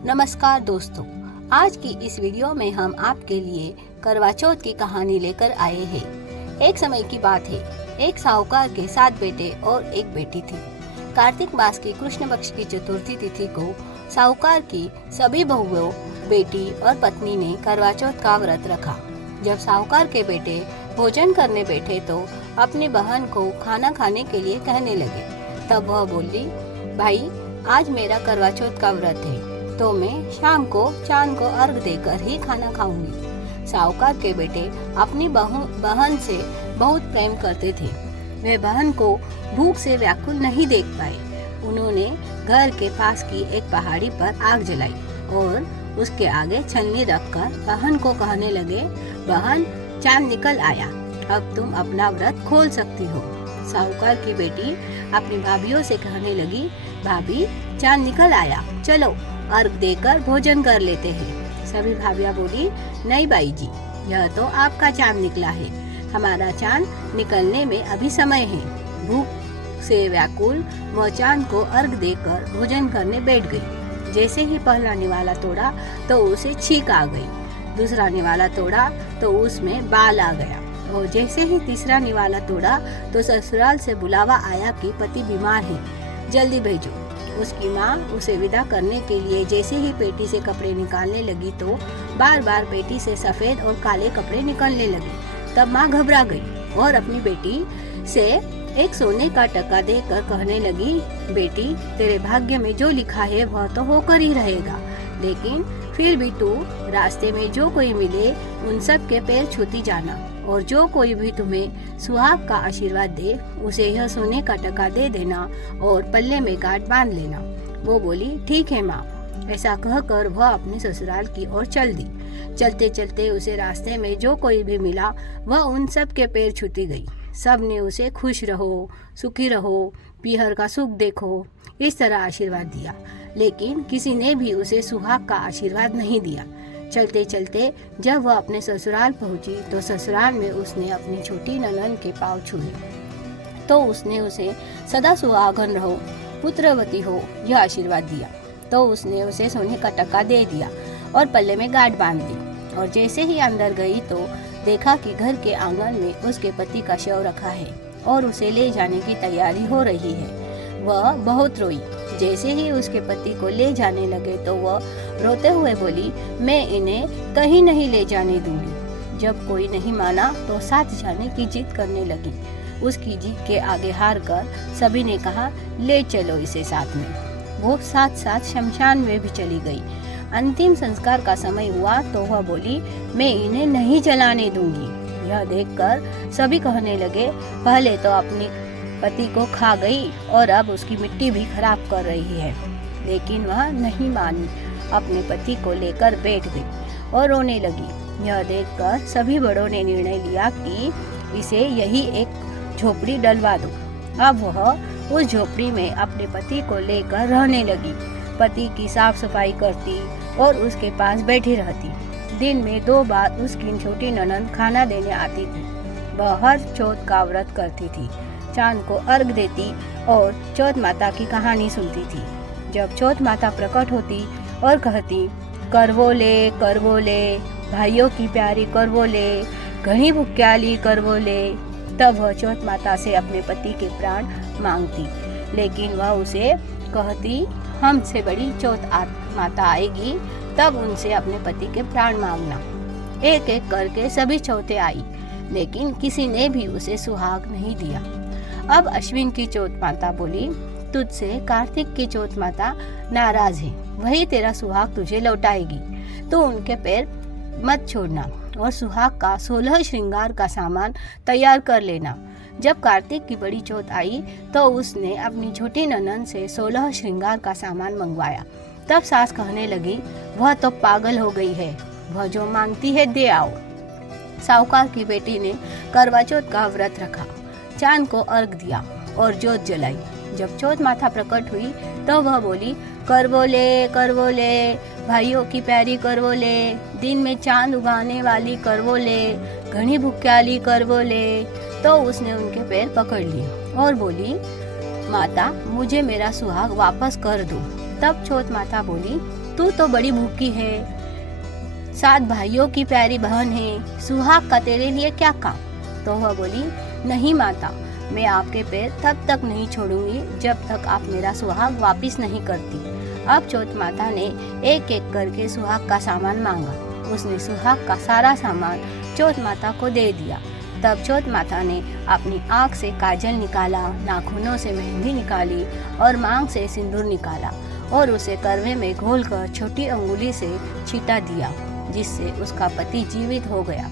नमस्कार दोस्तों, आज की इस वीडियो में हम आपके लिए करवा चौथ की कहानी लेकर आए हैं। एक समय की बात है, एक साहूकार के 7 बेटे और एक बेटी थी। कार्तिक मास की कृष्ण पक्ष की चतुर्थी तिथि को साहूकार की सभी बहुओं, बेटी और पत्नी ने करवा चौथ का व्रत रखा। जब साहूकार के बेटे भोजन करने बैठे तो अपनी बहन को खाना खाने के लिए कहने लगे। तब वह बोली, भाई आज मेरा करवा चौथ का व्रत है, तो मैं शाम को चांद को अर्घ देकर ही खाना खाऊंगी। साहूकार के बेटे अपनी बहन से बहुत प्रेम करते थे। वे बहन को भूख से व्याकुल नहीं देख पाए। उन्होंने घर के पास की एक पहाड़ी पर आग जलाई और उसके आगे छलनी रखकर बहन को कहने लगे, बहन चांद निकल आया, अब तुम अपना व्रत खोल सकती हो। साहूकार की बेटी अपनी भाभीयों से कहने लगी, भाभी चांद निकल आया, चलो अर्घ देकर भोजन कर लेते हैं। सभी भाभियां बोली, नहीं बाई जी, यह तो आपका चांद निकला है, हमारा चांद निकलने में अभी समय है। भूख से व्याकुल वह चांद को अर्घ देकर भोजन करने बैठ गई। जैसे ही पहला निवाला तोड़ा तो उसे छींक आ गई, दूसरा निवाला तोड़ा तो उसमें बाल आ गया और जैसे ही तीसरा निवाला तोड़ा तो ससुराल से बुलावा आया कि पति बीमार है, जल्दी भेजो। उसकी माँ उसे विदा करने के लिए जैसे ही पेटी से कपड़े निकालने लगी तो बार बार पेटी से सफेद और काले कपड़े निकलने लगे। तब माँ घबरा गई और अपनी बेटी से एक सोने का टका देकर कहने लगी, बेटी तेरे भाग्य में जो लिखा है वह तो होकर ही रहेगा, लेकिन फिर भी तू रास्ते में जो कोई मिले उन सब के पैर छूती जाना और जो कोई भी तुम्हें सुहाग का आशीर्वाद दे उसे यह सोने का टका दे देना और पल्ले में गांठ बांध लेना। वो बोली, ठीक है माँ। ऐसा कहकर वह अपने ससुराल की ओर चल दी। चलते चलते उसे रास्ते में जो कोई भी मिला वह उन सब के पैर छूती गई। सब ने उसे खुश रहो, सुखी रहो, पीहर का सुख देखो, इस तरह आशीर्वाद दिया, लेकिन किसी ने भी उसे सुहाग का आशीर्वाद नहीं दिया। चलते चलते जब वह अपने ससुराल पहुंची तो ससुराल में उसने अपनी छोटी ननद के पांव छुए तो उसने उसे सदा सुहागन रहो, पुत्रवती हो, यह आशीर्वाद दिया। तो उसने उसे सोने का टका दे दिया और पल्ले में गांठ बांध दी और जैसे ही अंदर गई तो देखा कि घर के आंगन में उसके पति का शव रखा है और उसे ले जाने की तैयारी हो रही है। वह बहुत रोई। जैसे ही उसके पति को ले जाने लगे तो वह रोते हुए बोली, मैं इन्हें कहीं नहीं ले जाने दूंगी। जब कोई नहीं माना तो साथ जाने की जिद करने लगी। उसकी जिद के आगे हार कर सभी ने कहा, ले चलो इसे साथ में। वो साथ साथ शमशान में भी चली गई। अंतिम संस्कार का समय हुआ तो वह बोली, मैं इन्हें नहीं जलाने दूंगी। यह देखकर सभी कहने लगे, पहले तो अपनी पति को खा गई और अब उसकी मिट्टी भी खराब कर रही है। लेकिन वह नहीं मानी, अपने पति को लेकर बैठ गई और रोने लगी। यह देखकर सभी बड़ों ने निर्णय लिया कि इसे यही एक झोपड़ी डलवा दो। अब वह उस झोपड़ी में अपने पति को लेकर रहने लगी। पति की साफ सफाई करती और उसके पास बैठी रहती। दिन में 2 बार उसकी छोटी ननद खाना देने आती थी। वह हर चौथ का व्रत करती थी, चांद को अर्घ देती और चौथ माता की कहानी सुनती थी। जब चौथ माता प्रकट होती और कहती, करवो ले, भाइयों की प्यारी करवो ले, घनी भुक्याली करवो ले, तब वह चौथ माता से अपने पति के प्राण मांगती। लेकिन वह उसे कहती, हमसे बड़ी चौथ माता आएगी तब उनसे अपने पति के प्राण मांगना। एक एक करके सभी चौथे आई, लेकिन किसी ने भी उसे सुहाग नहीं दिया। अब अश्विन की चौथ माता बोली, तुझसे कार्तिक की चौथ माता नाराज है, वही तेरा सुहाग तुझे लौटाएगी। तो उनके पैर मत छोड़ना और सुहाग का 16 श्रृंगार का सामान तैयार कर लेना। जब कार्तिक की बड़ी चौथ आई तो उसने अपनी छोटी ननद से 16 श्रृंगार का सामान मंगवाया। तब सास कहने लगी, वह तो पागल हो गई है, वह जो मांगती है दे आओ। साहूकार की बेटी ने करवा चौथ का व्रत रखा, चांद को अर्घ दिया और जोत जलाई। जब चौथ माता प्रकट हुई तो वह बोली, करवो ले, भाइयों की प्यारी करवो ले, दिन में चांद उगाने वाली करवो ले, घनी भुक्याली करवो ले। तो उसने उनके पैर पकड़ लिए और बोली, माता मुझे मेरा सुहाग वापस कर दो। तब चौथ माता बोली, तू तो बड़ी भूखी है, 7 भाइयों की प्यारी बहन है, सुहाग का तेरे लिए क्या काम। तो वह बोली, नहीं माता, मैं आपके पैर तब तक नहीं छोड़ूंगी जब तक आप मेरा सुहाग वापस नहीं करती। अब चौथ माता ने एक एक करके सुहाग का सामान मांगा। उसने सुहाग का सारा सामान चौथ माता को दे दिया। तब चौथ माता ने अपनी आँख से काजल निकाला, नाखूनों से मेहंदी निकाली और मांग से सिंदूर निकाला और उसे करवे में घोलकर छोटी अंगुली से छींटा दिया, जिससे उसका पति जीवित हो गया।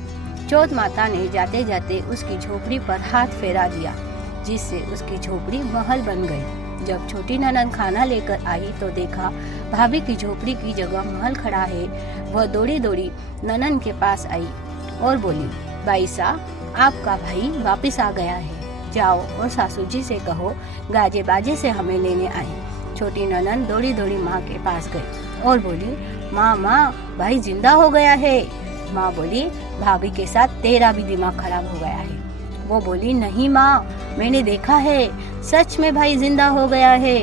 चौथ माता ने जाते जाते उसकी झोपड़ी पर हाथ फेरा दिया, जिससे उसकी झोपड़ी महल बन गई। जब छोटी ननद खाना लेकर आई तो देखा भाभी की झोपड़ी की जगह महल खड़ा है। वह दौड़ी दौड़ी ननद के पास आई और बोली, भाई साहब, आपका भाई वापस आ गया है, जाओ और सासू जी से कहो गाजे बाजे से हमें लेने आए। छोटी ननद दौड़ी दौड़ी माँ के पास गई और बोली, माँ भाई जिंदा हो गया है। माँ बोली, भाभी के साथ तेरा भी दिमाग खराब हो गया है। वो बोली, नहीं माँ, मैंने देखा है, सच में भाई जिंदा हो गया है।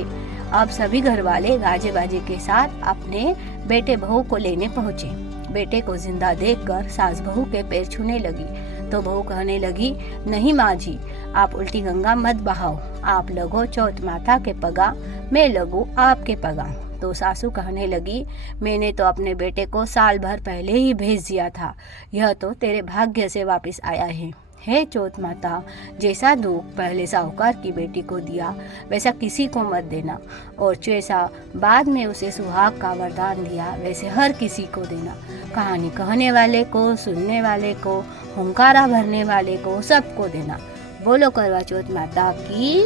अब सभी घर वाले गाजे बाजे के साथ अपने बेटे बहू को लेने पहुँचे। बेटे को जिंदा देखकर सास बहू के पैर छूने लगी तो बहू कहने लगी, नहीं माँ जी, आप उल्टी गंगा मत बहाओ, आप लगो चौथ माता के पगा, मैं लगूं आपके पगा। तो सासू कहने लगी, मैंने तो अपने बेटे को साल भर पहले ही भेज दिया था, यह तो तेरे भाग्य से वापस आया है। हे चौथ माता, जैसा दुख पहले साहूकार की बेटी को दिया वैसा किसी को मत देना, और जैसा बाद में उसे सुहाग का वरदान दिया वैसे हर किसी को देना। कहानी कहने वाले को, सुनने वाले को, हुंकारा भरने वाले को, सबको देना। बोलो करवा चौथ माता की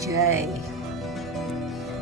जय।